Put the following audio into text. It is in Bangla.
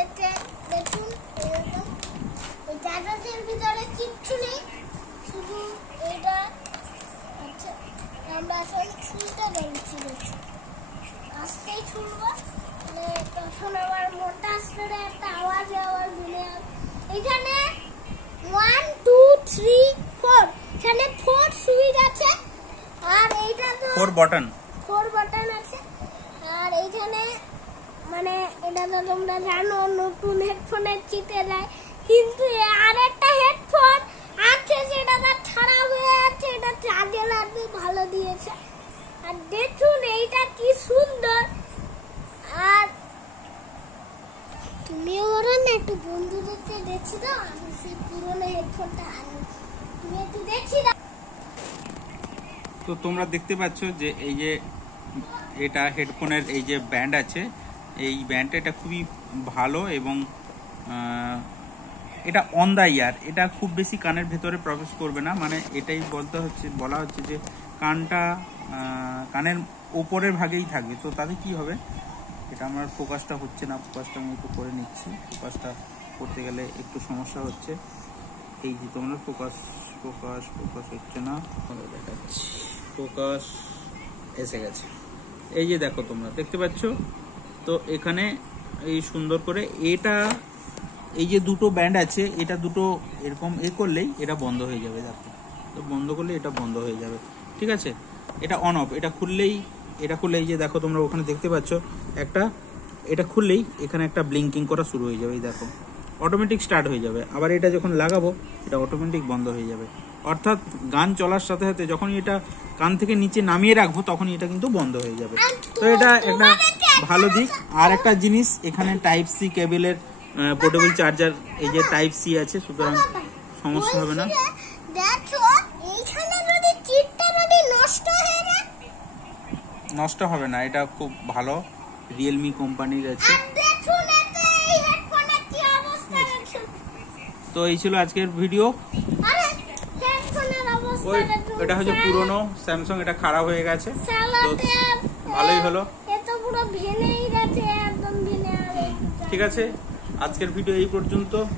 চার্জারটা দেখুন, এরকম এই চার্জারের ভিতরে কিচ্ছু নেই, শুধু এটা। আচ্ছা, আমরা আসলে ছুলতে বলছি, দেখছি আস্তেই ছুলবো, তখন আমার মোটা আসলে একটা আওয়াজ দিলে। এখানে 1 2 3 4, এখানে 4 সুইচ আছে, আর এইটা তো 4 বাটন আছে। আর এইখানে মানে এটা তো তোমরা জানো নতুন হেডফোনের চিটে দেয়, কিন্তু আর একটা হেডফোন আছে যেটা খারাপ হয়ে আছে, এটা চার্জে লাগবে, ভালো দিয়েছে। আর দেখুন এইটা কি সুন্দর। আর তুমিও বলো না, একটু বন্ধুদেরকে দেখছি দাও, আমি সেই পুরোনো হেডফোনটা আনি, তুমি একটু দেখছি দাও। তো তোমরা দেখতে পাচ্ছ যে এই যে এটা হেডফোনের এই যে ব্যান্ড আছে, এই ব্যান্ডটা এটা খুবই ভালো এবং এটা অন দ্য ইয়ার, এটা খুব বেশি কানের ভেতরে প্রবেশ করবে না, মানে এটাই বলা হচ্ছে যে কানটা কানের ওপরের ভাগেই থাকবে। তো তাতে কি হবে, এটা আমার ফোকাসটা হচ্ছে না, ফোকাসটা আমি একটু করে নিচ্ছি, ফোকাসটা করতে গেলে একটু সমস্যা হচ্ছে। এই যে তোমরা ফোকাস হচ্ছে না, দেখাচ্ছি, ফোকাস এসে গেছে। এই যে দেখো তোমরা দেখতে পাচ্ছ, তো এখানে এই সুন্দর করে এটা এই যে দুটো ব্যান্ড আছে, এটা দুটো এরকম করলেই এটা বন্ধ হয়ে যাবে। দেখো, তো বন্ধ করলে এটা বন্ধ হয়ে যাবে, ঠিক আছে। এটা অন অফ, এটা খুললেই এই যে দেখো তোমরা ওখানে দেখতে পাচ্ছ একটা, এটা খুললেই এখানে একটা ব্লিঙ্কিং করা শুরু হয়ে যাবে, এই দেখো অটোমেটিক স্টার্ট হয়ে যাবে। আবার এটা যখন লাগাবো এটা অটোমেটিক বন্ধ হয়ে যাবে, অর্থাৎ গান চলার সাথে সাথে যখনই এটা কান থেকে নিচে নামিয়ে রাখবো তখনই এটা কিন্তু বন্ধ হয়ে যাবে। তো এটা একটা ভালো দিক। আর একটা জিনিস, এখানে টাইপ সি কেবলের পোর্টেবল চার্জার, এই যে টাইপ সি আছে, সুতরাং সমস্যা হবে না। নষ্ট হবে না, এটা খুব ভালো, রিয়েলমি কোম্পানির আছে। তো এই ছিল আজকের ভিডিও। এটা হচ্ছে পুরনো স্যামসাং, এটা খারাপ হয়ে গেছে, তো ভালোই হলো। ঠিক আছে, আজকের ভিডিও এই পর্যন্ত।